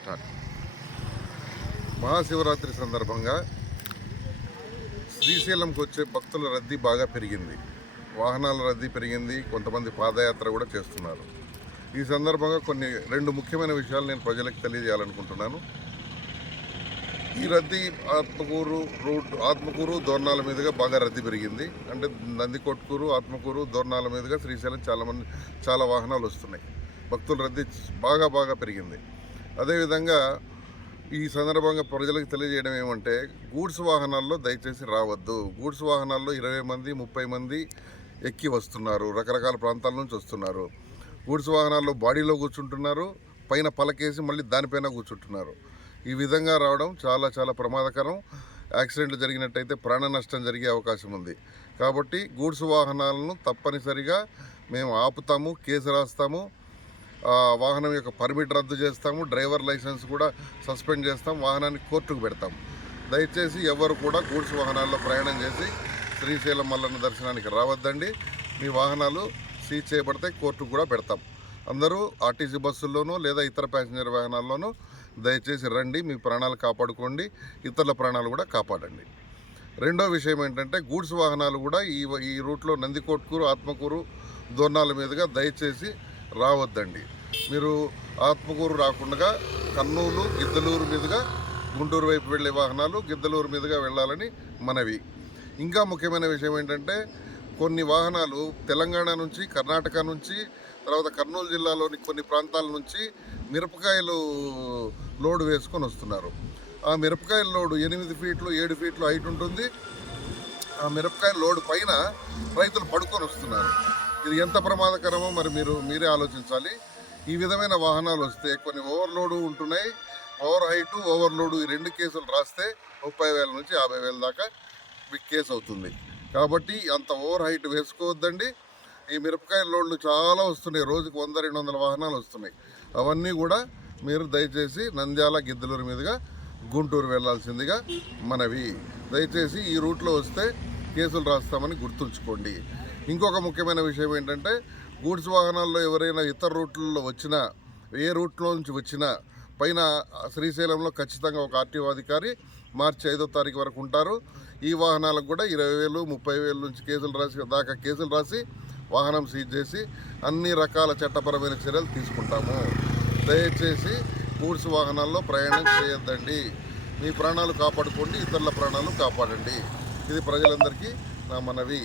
Start. Mahashivratri సందర్భంగా శ్రీశైలంకి వచ్చే భక్తుల రద్దీ బాగా పెరిగింది. వాహనాల రద్దీ పెరిగింది. కొంతమంది పాదయాత్ర కూడా చేస్తున్నారు. ఈ సందర్భంగా రెండు ముఖ్యమైన విషయాలు నేను ప్రజలకు తెలియజేయాలనుకుంటున్నాను. ఈ రద్దీ ఆత్మకూరు దోర్నాల మీదుగా బాగా రద్దీ పెరిగింది. అంటే నందికొట్కూరు, ఆత్మకూరు, దోర్నాల మీదుగా శ్రీశైలం చాలా వాహనాలు వస్తున్నాయి. భక్తుల రద్దీ బాగా పెరిగింది. అదేవిధంగా ఈ సందర్భంగా ప్రజలకు తెలియజేయడం ఏమంటే, గూడ్స్ వాహనాల్లో దయచేసి రావద్దు. గూడ్స్ వాహనాల్లో 20 మంది 30 మంది ఎక్కి వస్తున్నారు. రకరకాల ప్రాంతాల నుంచి వస్తున్నారు. గూడ్స్ వాహనాల్లో బాడీలో కూర్చుంటున్నారు, పైన పలకేసి మళ్ళీ దానిపైన కూర్చుంటున్నారు. ఈ విధంగా రావడం చాలా ప్రమాదకరం. యాక్సిడెంట్లు జరిగినట్టయితే ప్రాణ నష్టం జరిగే అవకాశం ఉంది. కాబట్టి గూడ్స్ వాహనాలను తప్పనిసరిగా మేము ఆపుతాము, కేసు రాస్తాము, వాహనం యొక్క పర్మిట్ రద్దు చేస్తాము, డ్రైవర్ లైసెన్స్ కూడా సస్పెండ్ చేస్తాం, వాహనాన్ని కోర్టుకు పెడతాం. దయచేసి ఎవరు కూడా గూడ్స్ వాహనాల్లో ప్రయాణం చేసి శ్రీశైలం మల్లన్న దర్శనానికి రావద్దండి. మీ వాహనాలు సీజ్ చేయబడితే కోర్టుకు కూడా పెడతాం. అందరూ ఆర్టీసీ బస్సుల్లోనూ లేదా ఇతర ప్యాసింజర్ వాహనాల్లోనూ దయచేసి రండి. మీ ప్రాణాలు కాపాడుకోండి, ఇతరుల ప్రాణాలు కూడా కాపాడండి. రెండో విషయం ఏంటంటే, గూడ్స్ వాహనాలు కూడా ఈ రూట్లో నందికొట్కూరు, ఆత్మకూరు, దోర్నాల మీదుగా దయచేసి రావద్దండి. మీరు ఆత్మకూరు రాకుండా కర్నూలు, గిద్దలూరు మీదుగా గుంటూరు వైపు వెళ్ళే వాహనాలు గిద్దలూరు మీదుగా వెళ్ళాలని మనవి. ఇంకా ముఖ్యమైన విషయం ఏంటంటే, కొన్ని వాహనాలు తెలంగాణ నుంచి, కర్ణాటక నుంచి, తర్వాత కర్నూలు జిల్లాలోని కొన్ని ప్రాంతాల నుంచి మిరపకాయలు లోడు వేసుకొని వస్తున్నారు. ఆ మిరపకాయల లోడు 8 ఫీట్లు 7 ఫీట్లు హైట్ ఉంటుంది. ఆ మిరపకాయల లోడు పైన రైతులు పడుకొని వస్తున్నారు. ఇది ఎంత ప్రమాదకరమో మరి మీరే ఆలోచించాలి. ఈ విధమైన వాహనాలు వస్తే కొన్ని ఓవర్లోడు ఉంటున్నాయి. ఓవర్ హైటు, ఓవర్లోడు ఈ 2 కేసులు రాస్తే 30,000 నుంచి 50,000 దాకా కేసు అవుతుంది. కాబట్టి అంత ఓవర్ హైట్ వేసుకోవద్దండి. ఈ మిరపకాయల లోడ్లు చాలా వస్తున్నాయి. రోజుకు 100-200 వాహనాలు వస్తున్నాయి. అవన్నీ కూడా మీరు దయచేసి నంద్యాల, గిద్దలూరు మీదుగా గుంటూరు వెళ్లాల్సిందిగా మనవి. దయచేసి ఈ రూట్లో వస్తే కేసులు రాస్తామని గుర్తుంచుకోండి. ఇంకొక ముఖ్యమైన విషయం ఏంటంటే, గూడ్స్ వాహనాల్లో ఎవరైనా ఇతర రూట్లలో వచ్చినా, ఏ రూట్లో నుంచి వచ్చినా పైన శ్రీశైలంలో ఖచ్చితంగా ఒక ఆర్టీఓ అధికారి మార్చి 5వ తారీఖు వరకు ఉంటారు. ఈ వాహనాలకు కూడా 20,000 30,000 నుంచి కేసులు రాసి వాహనం సీజ్ చేసి అన్ని రకాల చట్టపరమైన చర్యలు తీసుకుంటాము. దయచేసి గూడ్స్ వాహనాల్లో ప్రయాణం చేయొద్దండి. మీ ప్రాణాలు కాపాడుకోండి, ఇతరుల ప్రాణాలు కాపాడండి. ఇది ప్రజలందరికీ నా మనవి.